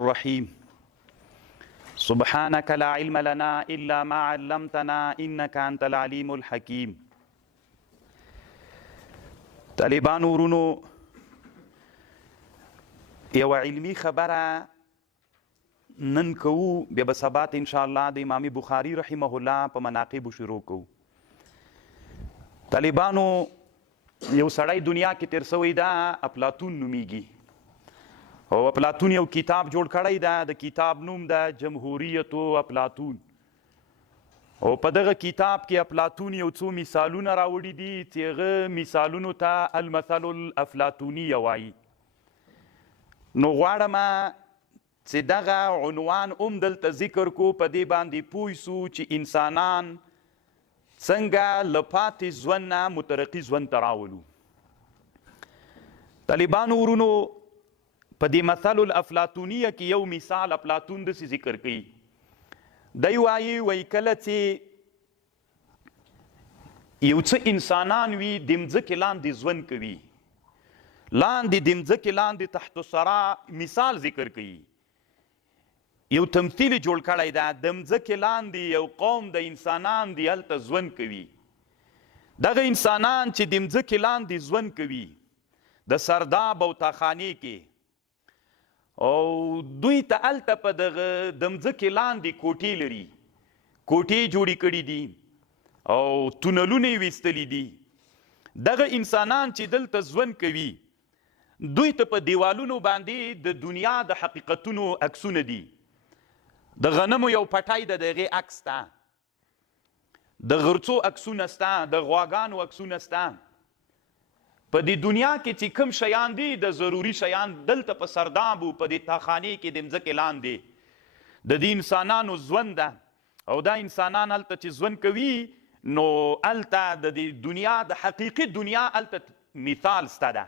الرحيم سبحانك لا علم لنا إلا ما علمتنا إنك أنت العليم الحكيم. طالبان ورونو یو علمی خبره نن کوو بیا به سبات ان شاء الله د امام بخاری رحمه الله په مناقب شروع کوو. طالبانو یو سړی دنیا کې تیر سوی دا افلاطون نومیږي او افلاطون یو کتاب جوړ کړی دا د کتاب نوم دا جمهوریت افلاطون او په دغه کتاب کې افلاطون یو څو مثالونه راوړي دي چې هغه مثالونو ته المثل الافلاطوني وایي. نو غواړم چې دغه عنوان دلته ذکر کو په دې باندې پوه سو چې انسانان څنګه له پاتې ژوند نه مترقي ژوند ته راولو. طالبانو ورونو په دې مثل الافلاطونیه کې یو مثال افلاطون داسې ذکر کوي. دی وایي کله چې یو څه انسانان وي د مځکې لاندې ژوند کوي، لاندې د مځکې لاندې تحت الثرا مثال ذکر کوي، یو تمثیل جوړ کړی ده د مځکې لاندې یو قوم د انسانان دی هلته ژوند کوي. دغه انسانان چې د مځکې لاندې ژوند کوي د سرداب او تاخانې کې او دوی ته هلته په دغه د مځکې لاندې کوټې لري، کوټې جوړې کړي دي او تونلونه یې ویستلي دي. دغه انسانان چې دلته ژوند کوي دوی ته په دیوالونو باندې د دنیا د حقیقتونو عکسونه دي. د غنمو یو پټی ده د هغې عکس ته، د غرڅو عکسونه شته، د غواګانو عکسونه شته. په دې دنیا کې چې کوم شیان دي د ضروري شیان دلته په سرداب په دې تاخانې کې د مځکې لاندې د دې انسانانو ژوند ده او دا انسانان هلته چې ژوند کوي نو هلته د دې دنیا د حقیقي دنیا هلته مثال شته ده.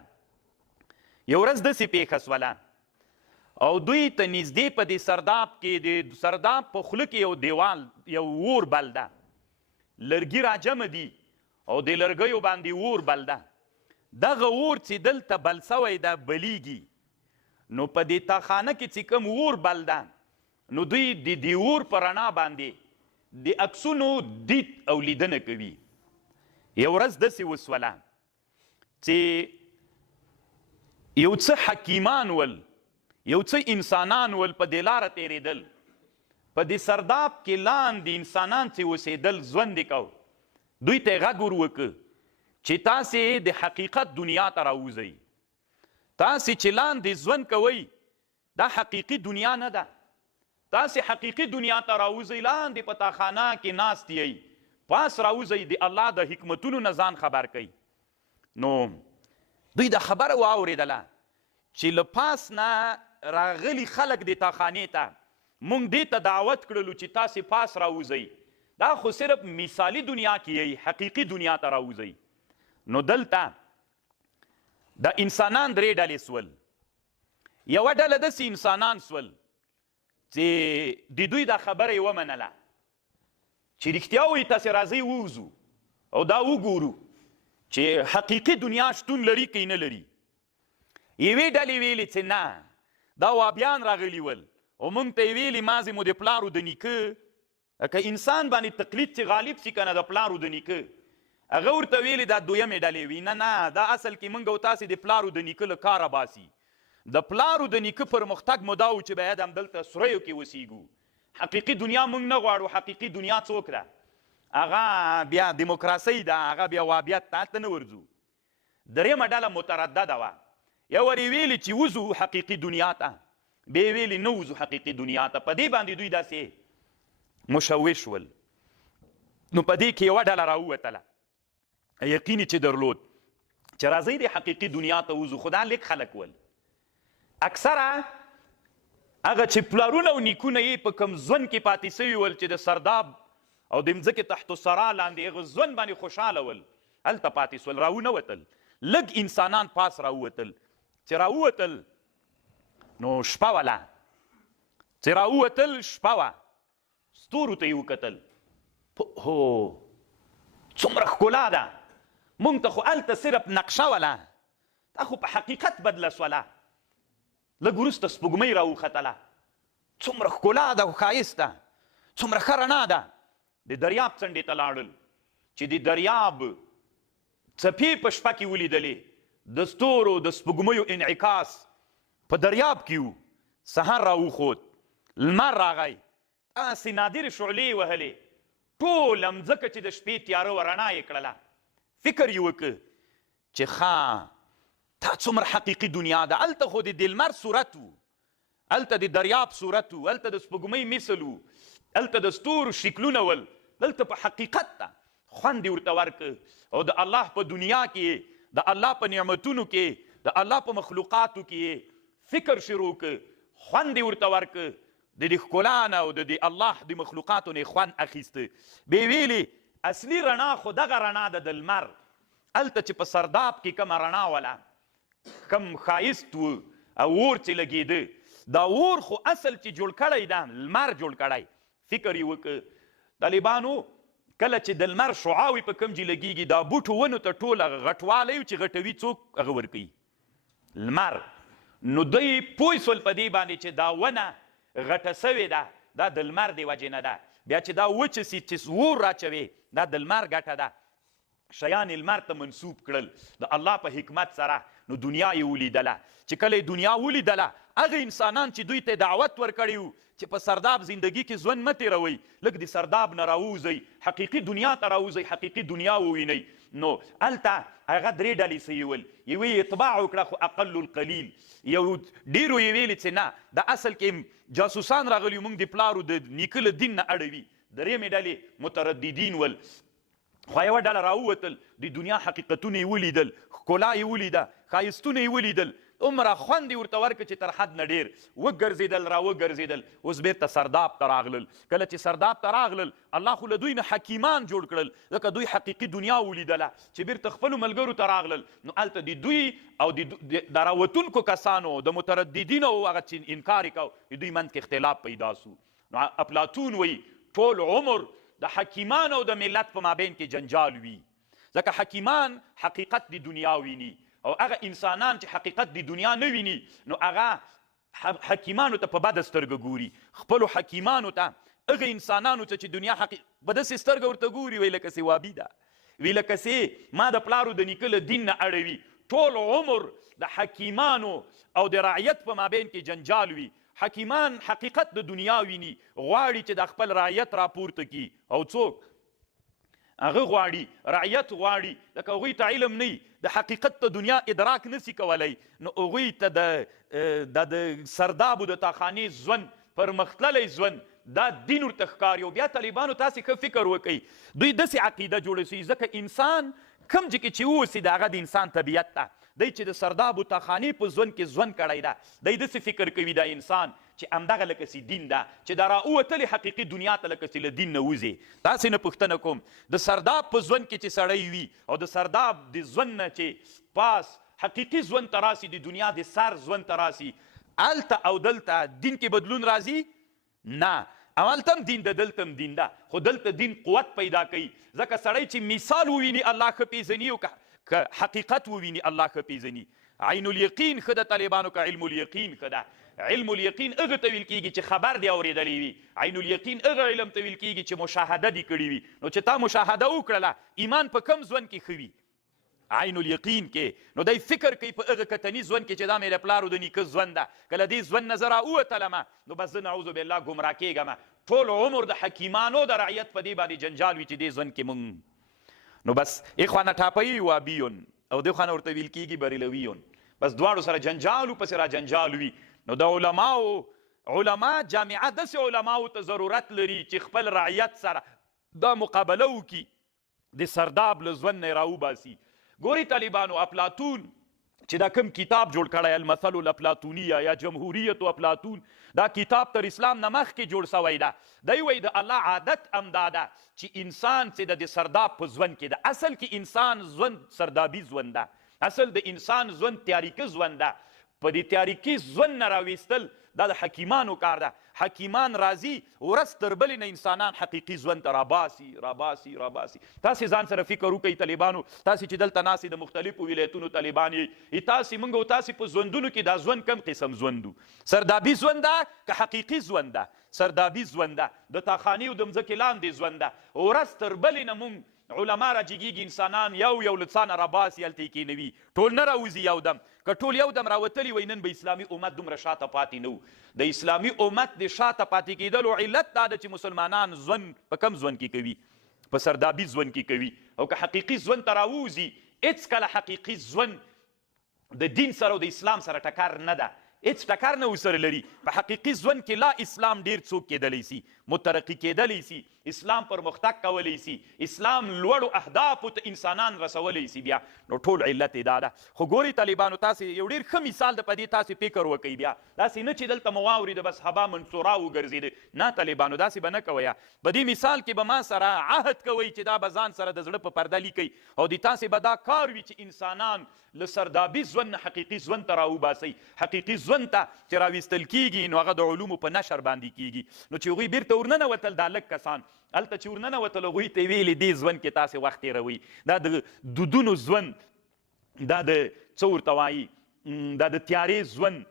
یو ورځ داسې پیښه شوله او دوی ته نږدې په دې سرداب کې د سرداب په خوله کې یو دیوال یو اور بل ده، لرګي راجمع دي او د لرګیو باندې اور بل ده. دغه اور چې دلته بل سوی ده بلیږي، نو په دې تاخانه کې چې کوم اور بل ده نو دوی د دې اور په رڼا باندې د عکسونو دید او لیدنه کوي. یو ورځ داسې وسوله چې یو څه حکیمان ول، یو څه انسانان ول په دې لاره تېرېدل، په دې سرداب کې لاندې انسانان چې اوسېدل ژوند یې کو. دوی ته یې غږ ور وکړه چې تاسې د حقیقت دنیا ته راوځئ، تاسې چې لاندې ژوند کوئ دا حقیقي دنیا نه ده، تاسې حقیقي دنیا ته راوځئ، لاندې په تاخانه کې ناست یئ، پاس راوځئ د الله د حکمتونو نه ځان خبر کوئ. نو دوی د خبره واورېدله چې له پاس نه راغلي خلک د تاخانې ته موږ دې ته دعوت کړلو چې تاسې پاس راوځئ، دا خو صرف مثالي دنیا کې یئ، حقیقي دنیا ته راوځئ. نو دلته د انسانان درې ډلې سول. یوه ډله داسې انسانان سول چې د دوی دا خبره یې ومنله چې رښتیا وایي تاسې راځئ ووځو او دا وګورو چې حقیقي دنیا شتون لري که نه لري. یوې ډلې ویلې چې نه دا وابیان راغلي ول او موږ ته یې ویلي مازې مو د پلارو د نیکه که انسان باندې تقلید چې غالب شي که نه د پلارو د نیکه، هغه ورته ویلي دا دویمې ډلې وي نه دا اصل کې موږ او تاسې د پلارو د نیکه له کاره باسي. د پلارو د نیکه پرمختګ مو دا و چې باید همدلته سوریو کې اوسیږو. حقیقي دنیا موږ نه غواړو. حقیقي دنیا څوک ده؟ هغه بیا دیموکراسۍ ده، هغه بیا وابیت ته هلته نه ورځو. درېیمه ډله متردده وه، یو ور یې ویلي چې وځو حقیقي دنیا ته، بیا یې ویلي نه وځو حقیقي دنیا ته. په دې باندې دوی داسې مشوش ول. نو په دې کې یوه ډله راووتله یقیني چې درلود چې راځئ د حقیقي دنیا ته وځو، خو دا لږ خلک ول. اکثره هغه چې پلارونه او نیکونه یې په کوم ژوند کې پاتې سوي ول چې د سرداب او د مځکې تحت الثرا لاندې هغه ژوند باندې خوشحاله ول، هلته پاتې سول، راونه وتل. لږ انسانان پاس راووتل. چې راووتل نو شپه وله، چې راووتل شپه وه، ستورو ته یې وکتل، هو څومره ښکلا ده، مونږ ته خو هلته صرف نقشه وله، دا خو په حقیقت بدله سوله. لږ وروسته سپوږمۍ راوختله، څومره ښکلا ده او ښایست ده، څومره ښه رڼا ده. د دریاب څنډې ته لاړل چې د دریاب څپې په شپه کې ولیدلې، د ستورو د سپوږمیو انعکاس په دریاب کې و. سهار راوخوت، لمر راغی، داسې نادرې شعلې وهلې، ټوله مځکه چې د شپې تیاره وه رڼا یې کړله. فکر یې وکړه چې ښه دا څومره حقیقي دنیا ده. هلته خو د لمر صورت و، هلته د دریاب صورت و، هلته د سپوږمۍ مثل و، هلته د ستورو شکلونه ول، دلته په حقیقت ته خوند یې ورته ورکړه. او د الله په دنیا کې، د الله په نعمتونو کې، د الله په مخلوقاتو کې فکر شروع کړه، خوند یې ورته ورکړه، د دې ښکلا نه او د دې الله د مخلوقاتو نه یې خوند اخیسته. بې ویلې اصلي رڼا خو دغه رڼا ده د لمر. هلته چې په سرداب کې کومه رڼا وله، کم ښایست و او اور چې لګېده، دا اور خو اصل چې جوړ کړی ده لمر جوړ کړی. فکر یې وکړه طالبانو کله چې د لمر شعاوې په کم ځای لګېږي، دا بوټو ونو ته ټوله غټوالی چې غټوي څوک هغه ورکوي لمر. نو دوی پوه سول په دې باندې چې دا ونه غټه سوې ده دا د لمر د وجې نه ده، بیا چې دا وچه سي چې اور راچوي دا د لمر ګټه ده. شیان لمر ته منسوب کړل د الله په حکمت سره. نو دنیا یې ولیدله. چې کله یې دنیا ولیدله، هغه انسانان چې دوی ته دعوت ورکړی و چې په سرداب زندگی کې ژوند مه تېروئ، لږ د سرداب نه راووځئ، حقیقي دنیا ته راوځئ، حقیقي دنیا ووینئ. نو هلته هغه درې ډلې څه یې ویل، یوې یې اتباع وکړه خو اقل القلیل، یو ډېرو یې ویلې چې نه د اصل کې جاسوسان راغلي موږ د پلارو د نیکه له دین نه اړوي. درېیمې ډلې مترددین ول. خو یوه ډله راووتل، د دنیا حقیقتونه یې ولیدل، ښکلا یې ولیده، ښایستونه یې ولیدل، عمره خوند یې ورته ورکړه چې تر حد نه ډېر وګرځېدل راوګرځېدل. اوس بېرته سرداب ته راغلل. کله چې سرداب ته راغلل، الله خو له دوی نه حکیمان جوړ کړل، ځکه دوی حقیقي دنیا ولیدله. چې بېرته خپلو ملګرو ته راغلل، نو هلته د دوی او د راوتونکو کسانو د مترددینو هغه چې انکار یې کو، د دوی منځ کې اختلاف پیدا سو. نو افلاطون وایي ټول عمر د حکیمان او د ملت په مابین کې جنجال وي، ځکه حکیمان حقیقت د دنیا ویني او هغه انسانان چې حقیقت د دنیا نه ویني نو هغه حکیمانو ته په بده سترګه ګوري. خپلو حکیمانو ته، هغه انسانانو ته چې دنیا په داسې سترګه ورته ګوري، وایي لکه سې وابي ده، وایي لکه سې ما د پلارو د نیکه له دین نه اړوي. ټول عمر د حکیمانو او د رعیت په مابین کې جنجال وي. حکیمان حقیقت د دنیا ویني، غواړي چې د خپل رعیت راپورته کړي، او څوک هغه غواړي رعیت غواړي لکه هغوی ته علم نه د حقیقت د دنیا ادراک نسی کولی، نو هغوی ته د سردابو د تاخانې ژوند پرمختللی ژوند دا دین ورته ښکاري. او بیا طالبانو تاسې ښه فکر وکئ، دوی داسې عقیده جوړه سوي ځکه انسان کم ځای کې چې واوسي د هغه د انسان طبیعت ده. دی چې د سردابو تاخانې په ژوند کې ژوند کړی ده، دی داسې فکر کوي دا انسان چې همدغه لکه سي دین ده، چې دا راووتلې حقیقي دنیا ته لکه سي له دین نه وځې. تاسې نه پوښتنه کوم د سرداب په ژوند کې چې سړی وي او د سرداب د ژوند نه چې پاس حقیقي ژوند ته راسي، د دنیا د سر ژوند ته راسي، هلته او دلته دین کې بدلون راځي؟ نه. هلته هم دین ده، دلته هم دین ده، خو دلته دین قوت پیدا کوي، ځکه سړی چې مثال وویني الله ښه پېژني او که حقیقت وویني الله ښه پېژني. عین الیقین ښه ده طالبانو که علم الیقین ښه ده؟ علم الیقین هغه ته ویل کېږي چې خبر دی اورېدلی وي. عین الیقین هغه علم ته ویل کېږي چې مشاهده دې کړي وي. نو چې تا مشاهده وکړله، ایمان په کم ژوند کې ښه وي؟ عین الیقین کې. نو دی فکر کوي په هغه کتني ژوند کې چې دا مې د پلارو د نیکه ژوند ده، کله دې ژوند نه زه راووتلمه نو بس زه نعوذ بالله ګمراه کېږم. ټول عمر د حکیمانو د رعیت په دې باندې جنجال وي چې دې ژوند کې مونږ نو بس اخوانه ټاپوي وابیون او دې خانه ورته ویل کېږي بریلویون، بس دواړو سره جنجال پسې را جنجال وي. نو د علما جامعه داسې علماو ته ضرورت لري چې خپل رعیت سره دا مقابله وکړي، د سرداب له ژوند نه یې راوباسي. ګوري طالبانو افلاطون چې دا کوم کتاب جوړ کړی المثل الافلاطونیه یا جمهوریت افلاطون، دا کتاب تر اسلام نه مخکې جوړ سوی ده. دی وایي د الله عادت همدا ده چې انسان چې د سرداب په ژوند کې ده، اصل کې انسان ژوند سردابي ژوند ده، اصل د انسان ژوند تیاریکه ژوند ده. په دې تاریکي ژوند نه راویستل دا د حکیمانو کار ده. حکیمان راځي ورځ تر بلې نه انسانان حقیقي ژوند ته راباسي. تاسې ځان سره فکر وکئ طالبانو، تاسې چې دلته ناستې د مختلفو ولایتونو طالبان یې، تاسې موږ او تاسې په ژوندونو کې دا ژوند کم قسم ژوند و؟ سردابي ژوند ده که حقیقي ژوند ده؟ سردابي ژوند ده، د تاخاني او د مځکې لاندې ژوند ده. ورځ تر بلې نه موږ علما راجګېږي، انسانان یو له څانه راباسي، هلته یې کېنوي، ټول نه راوځي یو دم. که ټول یو دم راوتلي وای نن به اسلامي امت دومره شاته پاتې نه و. د اسلامي امت د شاته پاتې کېدلو علت دا ده چې مسلمانان ژوند په کم ژوند کې کوي؟ په سردابي ژوند کې کوي. او که حقیقي ژوند ته راووځي، هېڅکله حقیقي ژوند د دین سره او د اسلام سره ټکر نه ده، هېڅ ټکر نه ورسره لري. په حقیقي ژوند کې لا اسلام ډېر څوک کېدلی سي، مترقي کېدلی سي، اسلام پرمختګ کولی سي، اسلام لوړو اهدافو ته انسانان رسولی سي. بیا نو ټول علت یې دا ده. خو ګورئ طالبانو، تاسې یو ډېر ښه مثال ده په دې، تاسې فکر وکئ. بیا داسې نه چې دلته مو واورېده بس هبا منصوره وګرځېده. نه طالبانو، داسې به نه کوئ. په دې مثال کې به ما سره عهد کوئ چې دا به ځان سره د زړه په پرده لیکئ، او د تاسې به دا کار وي چې انسانان له سردابي ژوند نه حقیقي ژوند ته راوباسئ. حقیقي ژوند ته چې راویستل کېږي نو هغه د علومو په نشر باندې کېږي. نو چې هغوی بیرته ورننوتل، دا لږ کسان هلته چې ورننوتل، هغوی ته یې ویلې دې ژوند کې تاسې وخت تېروئ، دا د دودونو ژوند، دا د څه ورته وایي، دا د تیارې ژوند،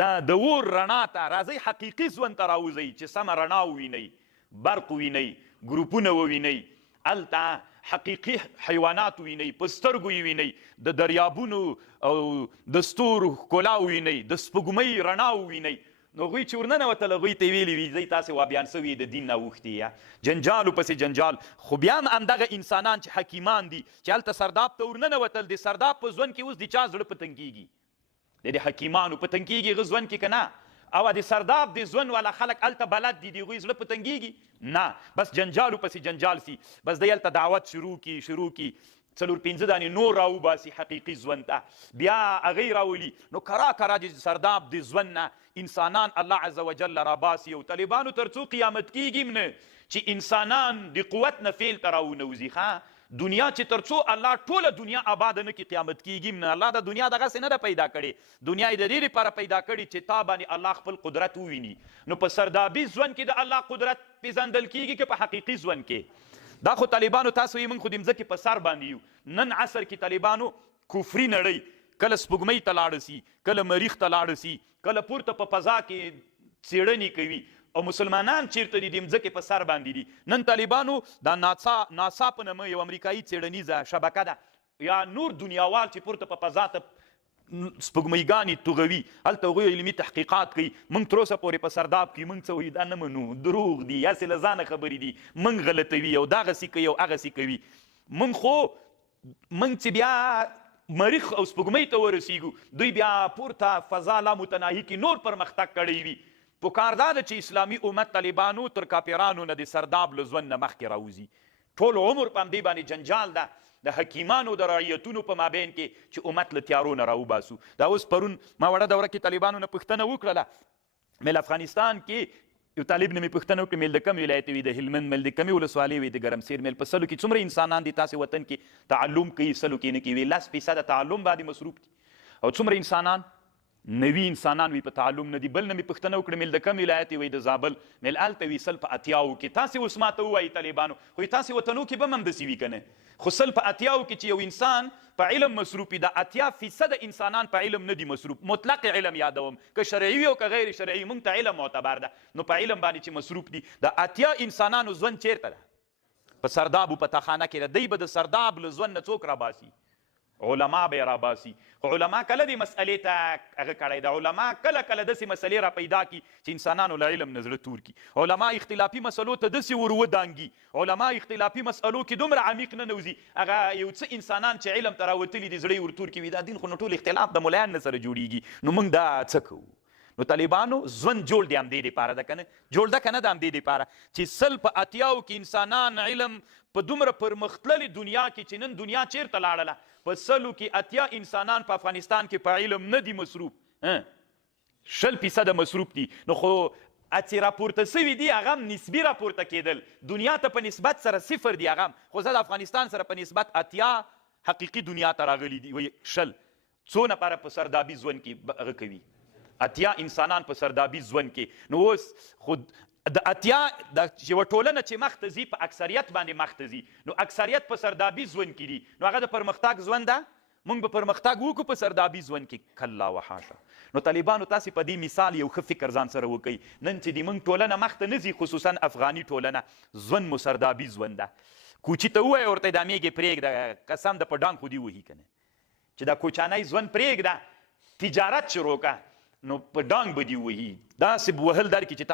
دا د اور رڼا ته راځئ، حقیقي ژوند ته راوځئ چې سمه رڼا ووینئ، برق ووینئ، ګروپونه ووینئ، هلته حقیقي حیوانات ووینئ، په سترګو یې ووینئ، د دریابونو او د ستورو ښکلا ووینئ، د سپوږمۍ رڼا ووینئ. نو هغوی چې ورننوتل، هغوی ته یې ویلي وي ځئ تاسې وابیان سوي د دین نه اوښتي یا جنجالو پسې جنجال. خو بیا هم همدغه انسانان چې حکیمان دي چې هلته سرداب ته ورننوتل، د سرداب په ژوند کې اوس د چا زړه په تنګېږي؟ د حکیمانو په تنګېږي هغه ژوند کې که نه؟ او د سرداب د ژوند والا خلک هلته بلد دي، د هغوی زړه په تنګېږي؟ نه، بس جنجالو پسې جنجال سي. بس دی هلته دعوت شروع کی 4-5 دانې نور راوباسي حقیقي ژوند ته، بیا هغوی راولي. نو کرا د سرداب د ژوند نه انسانان الله عز وجل راباسي. او طالبانو تر څو قیامت کېږي هم نه چې انسانان د قوت نه فعل ته راونوځي. دنیا چې تر څو الله ټوله دنیا آباده نه کړي، قیامت کېږي هم نه. الله د دنیا دغسې نه ده پیدا کړې، دنیا یې د دې لپاره پیدا کړې چې تا باندې الله خپل قدرت وویني. نو په سردابي ژوند کې د الله قدرت پېژندل کېږي که په حقیقي ژوند کې؟ دا خو طالبانو تاسو یې موږ خو د مځکې په سر باندې یو. نن عصر کې طالبانو کفري نړۍ کله سپوږمۍ ته لاړه سي، کله مریخ ته لاړه سي، کله پورته په فضا کې څېړنې کوي، او مسلمانان چیرته دي؟ د مځکې په سر باندې دي. نن طالبانو دا ناسا په نامه یو امریکایي څېړنیزه شبکه ده، یا نور دنیاوال چې پورته په فضا ته سپوږمۍ توغوي، هلته هغوی علمي تحقیقات کوي. موږ تر اوسه پورې په سرداب کې موږ څه وایي دا نه منو، دروغ دي، هسې له ځانه خبرې دي، موږ غلطوي او دغسې کوي او هغسې کوي. موږ چې بیا مریخ او سپوږمۍ ته ورسیږو، دوی بیا پورته فضا لا متناهي کې نور پرمختګ کړی وي. پکار دا ده چې اسلامي امت طالبانو تر کافرانو نه د سرداب له ژوند نه مخکې راوځي. ټول عمر په همدې باندې جنجال ده د حکیمانو د رعیتونو په مابین کې چې امت له تیارو نه راوباسو. دا اوس پرون ما وړه دوره کې طالبانو نه پوښتنه وکړله، میل افغانستان کې یو طالب نه مې پوښتنه وکړه، میل د کم ولایت وي؟ د هلمند میل د کمې ولسوالۍ وي؟ د ګرمسیر میل. په سلو کې څومره انسانان دي تاسې وطن کې تعلم کوي؟ سلو کې نه کوي. 10% تعلم باندې مصروف دي. او څومره انسانان نوي انسانان وي په تعلم نه دي. بل نه مې پوښتنه وکړه، میل د کم ولایت وي؟ د زابل میل. هلته وي 100 کې. تاسې اوس ماته ووایي طالبانو، خو تاسې وطنو کې به هم همداسې وي که نه؟ خو 100 کې چې یو انسان په علم مصروف وي، د 80% انسانان په علم نه دي مصروف. مطلق علم یادوم، که شرعي وي او که غیر شرعي، موږ ته علم معتبر ده. نو په علم باندې چې مصروف دي، د 80 انسانانو ژوند چیرته ده؟ په سرداب او په تاخانه کې ده. دی به د سرداب له ژوند نه څوک راباسي؟ علما به یې راباسي. خو علما کله دې مسئلې ته هغه کړی ده؟ علما کله داسې مسئلې را پیدا کړي چې انسانانو له علم نه زړه تور کړي. علما اختلافي مسلو ته داسې ورودانګي، علما اختلافي مسئلو کې دومره عمیق نه نوځي. هغه یو څه انسانان چې علم ته راوتلي دي زړه یې ورتور کړي، دا دین خو نو ټول اختلاف د ملایانو سره جوړیږي. نو موږ دا څه کوو؟ نو طالبانو ژوند جوړ دی همدې دپاره ده که نه؟ جوړ ده که نه د همدې دپاره چې 100 کې انسانان علم په دومره پرمختللې دنیا کې چې نن دنیا چیرته لاړله، په 100 کې 80 انسانان په افغانستان کې په علم نه دي مصروف، 0% مصروف دي. نو خو چې راپورته سوي دي هغه هم نسبي راپورته کېدل، دنیا ته په نسبت سره 0 دي. هغه خو زه د افغانستان سره په نسبت 80 حقیقي دنیا ته راغلي دي، 0 څو نفره په سردابي ژوند کې هغه کوي 80 انسانان په سردابي ژوند کې نو اوس خود د 80 د یوه ټولنه چې مخته ځي په اکثریت باندې مخته ځي نو اکثریت په سردابي ژوند کې دي نو هغه د پرمختګ ژوند ده موږ به پرمختګ وکړو په سردابي ژوند کې کلا وحاشا نو طالبانو تاسې په دې مثال یو ښه فکر ځان سره وکئ نن چې د موږ ټولنه مخته نه ځي خصوصا افغاني ټولنه ژوند مو سردابي ژوند ده کوچي ته ووایه ورته دا میږې پرېږده قسم د په ډانګ خو دې وهي که نه چې دا کوچانی ژوند پرېږده تجارت شروع که نو په ډانګ به دې وهي داسې وهل درکړي چې